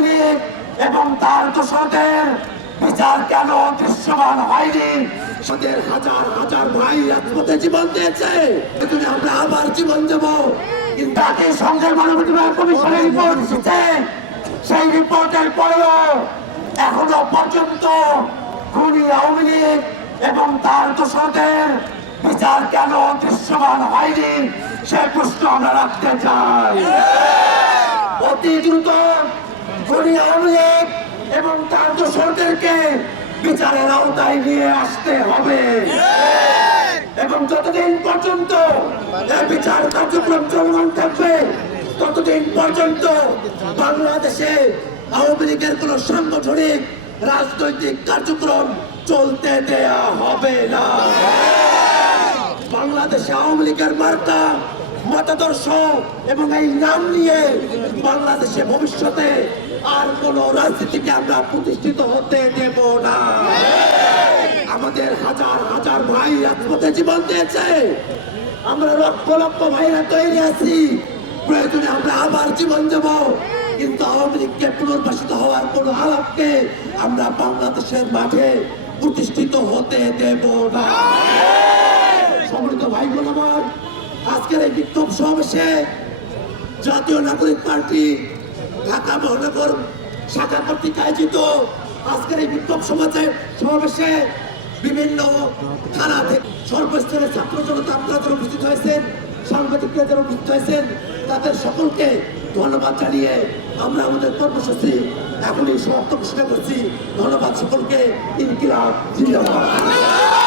আওয়ামী এবং তার দোষদের বিচার কেন দৃশ্যমান হয়নি? তাদের হাজার হাজার ভাই রাজপথে জীবন দিয়েছে। এজন্য আমরা আবার জীবন দেব। কিন্তু সংসদ মানবাধিকার কমিশনের রিপোর্ট এসেছে সেই রিপোর্টের পরেও এখনও পর্যন্ত খুনি আওয়ামী লীগ এবং তার দোষদের বিচার কেন দৃশ্যমান হয়নি, সে প্রশ্ন আমরা রাখতে চাই। অতি দ্রুত খুনি আওয়ামী এবং তার দোষদেরকে বিচারের আওতায় নিয়ে আসতে হবে। এবং যতদিন পর্যন্ত বিচার কার্যক্রম চলমান থাকবে, ততদিন পর্যন্ত বাংলাদেশে আওয়ামী লীগের কোন সাংগঠনিক রাজনৈতিক কার্যক্রম চলতে দেয়া হবে না। বাংলাদেশে আওয়ামী লীগের মার্কা মতাদর্শ এবং এই নাম নিয়ে বাংলাদেশে ভবিষ্যতে আর কোন রাজনীতিকে আমরা প্রতিষ্ঠিত হতে দেব না। আমাদের হাজার হাজার ভাই রাজপথে জীবন দিয়েছে। আমরা লক্ষ লক্ষ ভাইরা তৈরি আছি। প্রয়োজনে আমরা আবার জীবন দেব। কিন্তু আওয়ামী লীগকে পুনর্বাসিত হওয়ার কোন আলাপকে আমরা বাংলাদেশের মাঠে প্রতিষ্ঠিত হতে দেব না। সম্মানিত ভাই বোন আজকের এই বিক্ষোভ সমাবেশে জাতীয় নাগরিক পার্টি ঢাকা মহানগর শাখা কর্তৃক আয়োজিত আজকের এই বিক্ষোভ সমাজে সমাবেশে বিভিন্ন থানা থেকে সর্বস্তরের ছাত্র জনতা আপনারা যারা উপস্থিত হয়েছেন, সাংবাদিকরা যারা উপস্থিত হয়েছেন, তাদের সকলকে ধন্যবাদ জানিয়ে আমরা আমাদের কর্মসূচি এখনই সমাপ্ত ঘোষণা করছি। ধন্যবাদ সকলকে। ইনকিলাব জিন্দাবাদ।